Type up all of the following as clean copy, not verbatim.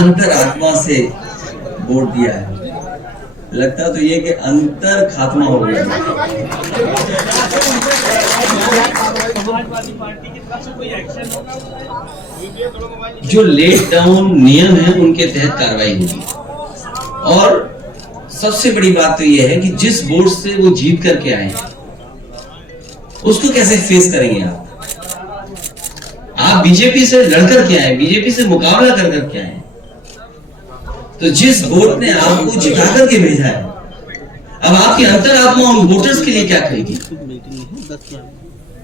अंतरात्मा से वोट दिया है। लगता तो ये कि अंतर खात्मा हो गया। जो लेट डाउन नियम है उनके तहत कार्रवाई होगी। और सबसे बड़ी बात तो यह है कि जिस वोट से वो जीत करके आए उसको कैसे फेस करेंगे आप बीजेपी से लड़कर के आए, बीजेपी से मुकाबला कर करके आए, तो जिस वोट ने आपको जिता करके भेजा है, अब आपकी अंतरात्मा उन वोटर्स के लिए क्या करेगी?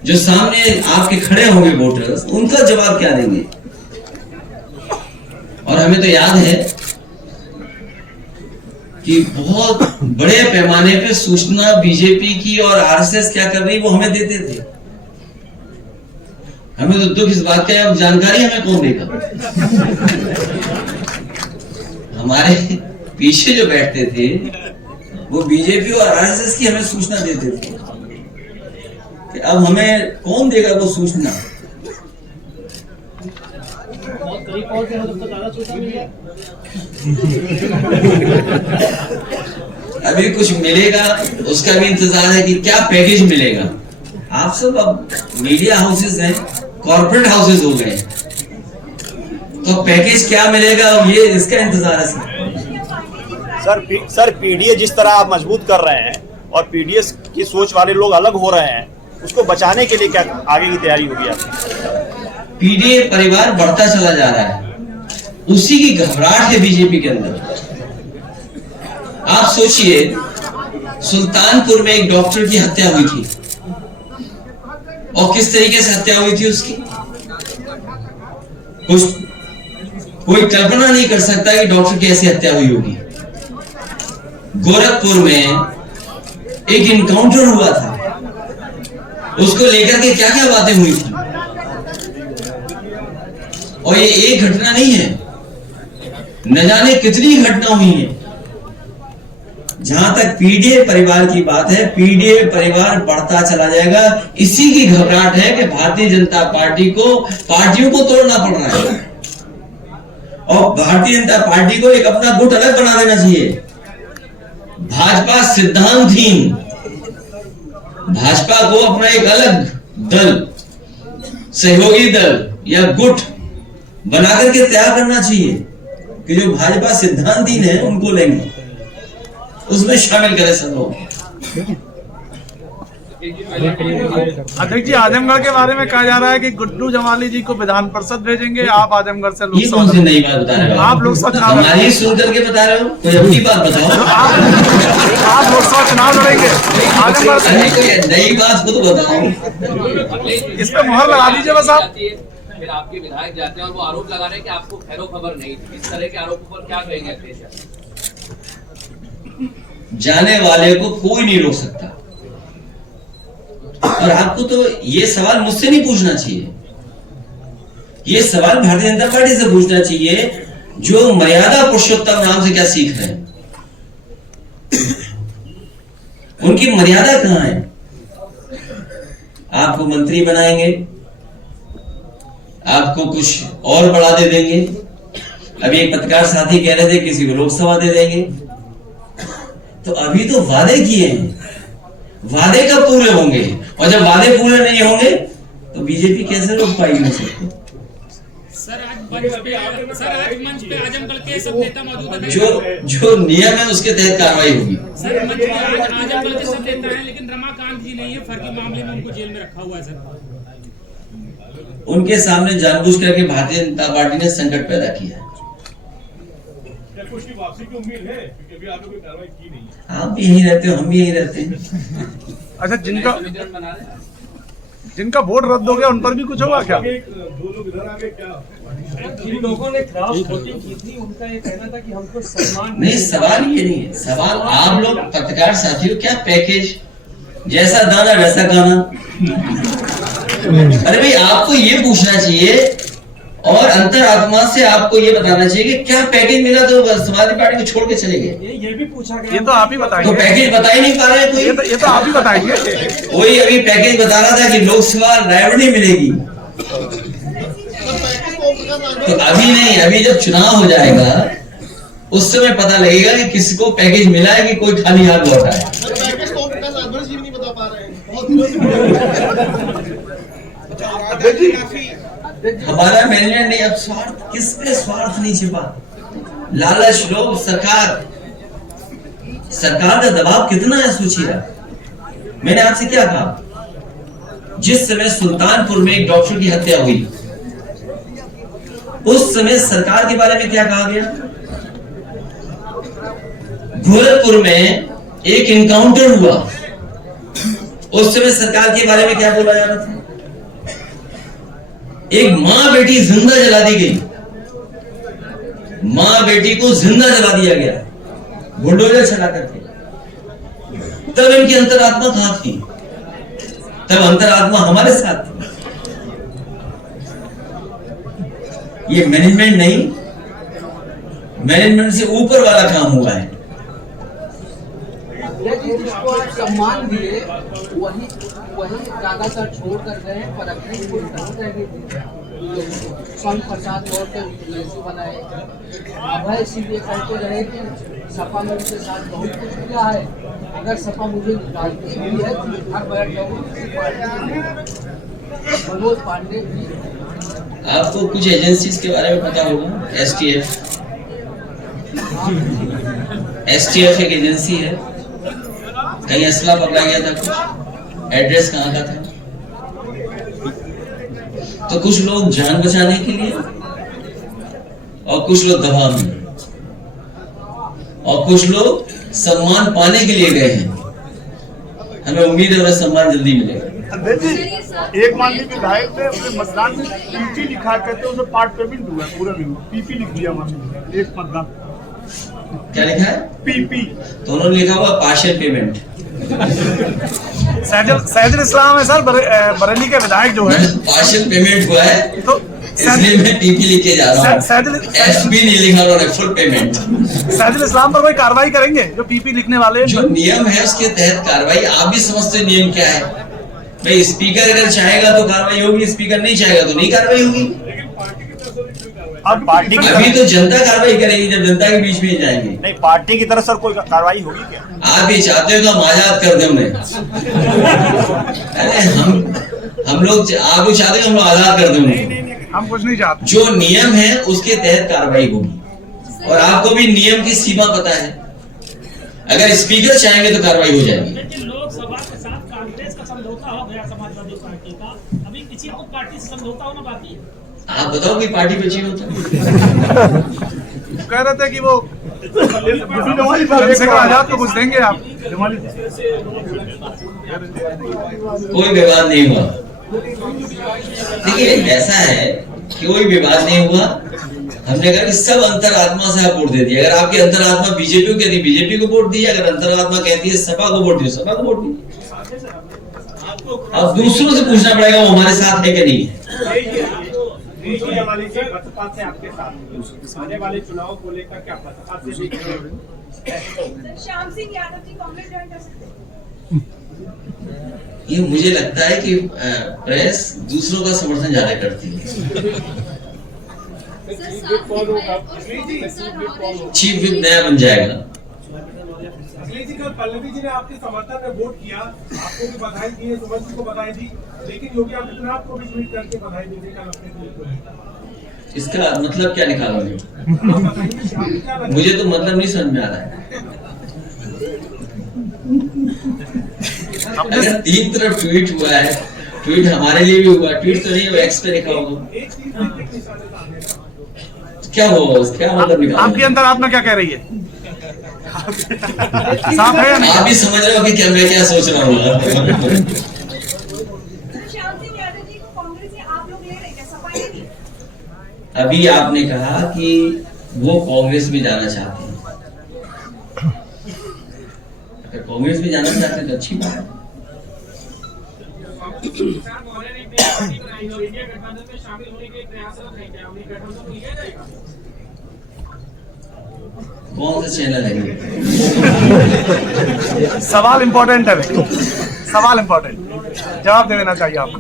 जो सामने आपके खड़े होंगे वोटर्स, उनका जवाब क्या देंगे? और हमें तो याद है कि बहुत बड़े पैमाने पे सूचना बीजेपी की और आरएसएस क्या कर रही वो हमें देते थे। हमें तो दुख इस बात का है, अब जानकारी हमें कौन देगा? हमारे पीछे जो बैठते थे वो बीजेपी और आरएसएस की हमें सूचना देते थे कि अब हमें कौन देगा वो सूचना? अभी कुछ मिलेगा उसका भी इंतजार है कि क्या पैकेज मिलेगा। आप सब अब मीडिया हाउसेस हैं, कॉर्पोरेट हाउसेस हो गए, तो पैकेज क्या मिलेगा ये इसका इंतजार है सर पीडीए जिस तरह आप मजबूत कर रहे हैं और पीडीए की सोच वाले लोग अलग हो रहे हैं, उसको बचाने के लिए क्या आगे की तैयारी होगी आपकी? पीडीए परिवार बढ़ता चला जा रहा है, उसी की घबराहट है बीजेपी के अंदर। आप सोचिए, सुल्तानपुर में एक डॉक्टर की हत्या हुई थी और किस तरीके से हत्या हुई थी उसकी कोई कल्पना नहीं कर सकता कि डॉक्टर की ऐसी हत्या हुई होगी। गोरखपुर में एक इनकाउंटर हुआ था, उसको लेकर के क्या क्या बातें हुई थी। और ये एक घटना नहीं है, न जाने कितनी घटना हुई है। जहां तक पीडीए परिवार की बात है, पीडीए परिवार बढ़ता चला जाएगा। इसी की घबराहट है कि भारतीय जनता पार्टी को पार्टियों को तोड़ना पड़ रहा है और भारतीय जनता पार्टी को एक अपना गुट अलग बना देना चाहिए। भाजपा सिद्धांतहीन, भाजपा को अपना एक अलग दल, सहयोगी दल या गुट बना करके तैयार करना चाहिए कि जो भाजपा सिद्धांतहीन है उनको लेंगे, उसमें शामिल करें सब लोग। अध्यक्ष जी, आजमगढ़ के बारे में कहा जा रहा है कि गुड्डू जमाली जी को विधान परिषद भेजेंगे, आप आजमगढ़ से ये कौन सी नई बात बता रहे हो? आप लोकसभा चुनाव हमारी सुन करके बता रहे हो? कोई अपनी बात बताओ। आप लोकसभा चुनाव लड़ेंगे आजमगढ़ से, नई बात खुद बताओ। इस पर मुहर लगा दीजिए बस आप। फिर आपके विधायक जाते हैं और वो आरोप लगा रहे हैं कि आपको खैरो खबर नहीं थी। इस तरह के आरोपों पर क्या कहेंगे अखिलेश? जाने वाले को कोई नहीं रोक सकता। और आपको तो ये सवाल मुझसे नहीं पूछना चाहिए, ये सवाल भारतीय जनता पार्टी से पूछना चाहिए, जो मर्यादा पुरुषोत्तम नाम से क्या सीख रहे हैं। उनकी मर्यादा कहां है? आपको मंत्री बनाएंगे, आपको कुछ और बढ़ा दे देंगे। अभी एक पत्रकार साथी कह रहे थे किसी को लोकसभा दे देंगे। तो अभी तो वादे किए हैं, वादे कब पूरे होंगे? और जब वादे पूरे नहीं होंगे तो बीजेपी कैसे रोक पाएगी उसे? सर आज मंच पे आजमगढ़ के सब नेता मौजूद हैं। जो नियम है उसके तहत कार्रवाई होगी। सर मंच पे आज आजमगढ़ के सब नेता हैं, लेकिन रमाकांत जी नहीं है, फर्जी मामले में उनको जेल में रखा हुआ है। सर उनके सामने जानबूझ करके भारतीय जनता पार्टी ने संकट पैदा किया है। कुछ वापसी की उम्मीद है क्योंकि अभी आपने कोई कार्रवाई की नहीं है। आप भी यहीं रहते हो, हम भी यहीं रहते हैं। अच्छा, जिनका वोट रद्द हो गया उन पर भी कुछ होगा क्या? दो लोग इधर आ गए क्या? जिन लोगों ने खराब वोटिंग की थी उनका ये कहना था कि हमको सम्मान नहीं, सवाल ये नहीं है। सवाल आप लोग पत्रकार साथियों, क्या पैकेज, जैसा दाना वैसा गाना? अरे भाई, आपको ये पूछना चाहिए और अंतरात्मा से आपको ये बताना चाहिए कि क्या पैकेज मिला तो समाजवादी पार्टी को छोड़ के चले गए। ये भी पूछा गया। ये तो आप ही बताएंगे। तो पैकेज बता ही नहीं पा रहे कोई। ये तो आप ही बताएंगे। कोई अभी पैकेज बता रहा था कि लोकसभा रायबरेली मिलेगी। तो अभी नहीं, अभी जब चुनाव हो जाएगा उस समय पता लगेगा कि किसको पैकेज मिला है कि कोई खाली हाथ लौटा है। पैकेज तो विकास अकबर जी भी नहीं बता पा रहे हैं। हमारा मैनेजमेंट नहीं, अब स्वार्थ, किस पे स्वार्थ नहीं छिपा, लालच, लोभ, सरकार का दबाव कितना है सोचिए। मैंने आपसे क्या कहा, जिस समय सुल्तानपुर में एक डॉक्टर की हत्या हुई उस समय सरकार के बारे में क्या कहा गया, गोरखपुर में एक इनकाउंटर हुआ उस समय सरकार के बारे में क्या बोला जा रहा था, एक मां बेटी जिंदा जला दी गई, मां बेटी को जिंदा जला दिया गया बुलडोजर चला करके। तब इनकी अंतरात्मा कहां थी, तब अंतरात्मा हमारे साथ थी। ये मैनेजमेंट नहीं, मैनेजमेंट से ऊपर वाला काम हुआ है। जिसको आप सम्मान दिए वही ज्यादातर छोड़ कर गए, पर अपने संघ प्रसाद गौर के बनाए, अभय सिंह ये कहते रहे कि सपा में उनके साथ बहुत कुछ किया है, अगर सपा मुझे निकालती भी है तो घर बैठ जाऊंगा। मनोज पांडे भी, आपको कुछ एजेंसीज के बारे में पता होगा, एसटीएफ एक एजेंसी है, कहीं असला पकड़ा गया था, कुछ एड्रेस कहाँ का था, तो कुछ लोग जान बचाने के लिए और कुछ लोग दबाव में और कुछ लोग सम्मान पाने के लिए गए हैं। हमें उम्मीद है वह सम्मान जल्दी मिलेगा। एक माननीय विधायक ने अपने मतदान में पीपी लिखा, कहते हैं उसे पार्ट पेमेंट हुआ है, पूरा नहीं हुआ, पीपी लिख दिया माननीय एक मतदान। क्या लिखा है, पीपी, तो उन्होंने लिखा हुआ पार्शियल पेमेंट। सैजुल इस्लाम है सर, बरेली के विधायक जो है, पार्शियल पेमेंट हुआ है तो इसलिए मैं पीपी लिख के जा रहा हूँ, एफबी नहीं लिखा उन्होंने, फुल पेमेंट। सैजुल इस्लाम पर कोई कार्रवाई करेंगे जो पीपी लिखने वाले? जो नियम है उसके तहत कार्रवाई, आप भी समझते नियम क्या है भाई। स्पीकर अगर चाहेगा तो कार्रवाई होगी, स्पीकर नहीं चाहेगा तो नहीं कार्रवाई होगी। अब पार्टी अभी तो जनता कार्रवाई करेगी जब जनता के बीच में जाएंगे। नहीं, पार्टी की तरफ सर कोई कार्रवाई होगी क्या? आप ही चाहते हो तो हम आजाद कर दें उन्हें। अरे हम लोग, आप भी चाहते हो हम लोग आजाद कर दें उन्हें। हम कुछ नहीं चाहते, जो नियम है उसके तहत कार्रवाई होगी और आपको भी नियम की सीमा पता है। अगर स्पीकर चाहेंगे तो कार्रवाई हो जाएगी। लोकसभा के साथ कांग्रेस का समझौता हो गया समाजवादी पार्टी का, अभी किसी और पार्टी से समझौता होना बाकी है। आप बताओ कि पार्टी पे चीन होता है। कह रहे थे कि वो चंद्रशेखर आजाद को कुछ देंगे आप। कोई विवाद नहीं हुआ, देखिए ऐसा है कि कोई विवाद नहीं हुआ। हमने कहा कि सब अंतरात्मा से आप वोट दे दिए। अगर आपकी अंतरात्मा बीजेपी को कहती है बीजेपी को वोट दिए, अगर अंतरात्मा कहती है सपा को वोट दिए सपा को वोट दिए। अब दूसरों से पूछना पड़ेगा वो हमारे साथ है कि नहीं है। बसपा से आपके साथ आने वाले चुनाव को लेकर क्या बसपा से श्याम सिंह यादव जी कांग्रेस ज्वाइन कर सकते हैं? ये मुझे लगता है कि प्रेस दूसरों का समर्थन ज्यादा करती है। चीफ विप नया बन जाएगा। पल्लवी जी ने आपके समर्थन में वोट किया, आपको भी बधाई दी है, सुमन जी को बधाई दी, लेकिन योगी आदित्यनाथ को भी ट्वीट करके बधाई दी। इसका मतलब क्या निकालोगे? मुझे तो मतलब नहीं समझ में आ रहा है। अगर 3 तरफ ट्वीट हुआ है, ट्वीट हमारे लिए भी हुआ, ट्वीट तो नहीं, एक्स पे लिखा होगा, क्या होगा क्या मतलब निकालोगे? आपके अंदर आत्मा क्या कह रही है? साफ है या नहीं? आप भी समझ रहे हो कि क्या मैं क्या सोच रहा हूँ। श्याम सिंह यादव जी को कांग्रेस से आप लोग ले रहे हैं, सपा ने नहीं? अभी आपने कहा कि वो कांग्रेस में जाना चाहते हैं। अगर कांग्रेस में जाना चाहते हैं तो अच्छी बात है। कौन सा चैनल है? सवाल इम्पोर्टेंट है भाई, सवाल इम्पोर्टेंट, जवाब दे देना चाहिए आपको।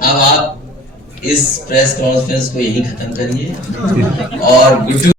अब आप इस प्रेस कॉन्फ्रेंस को यहीं खत्म करिए और गुड्डू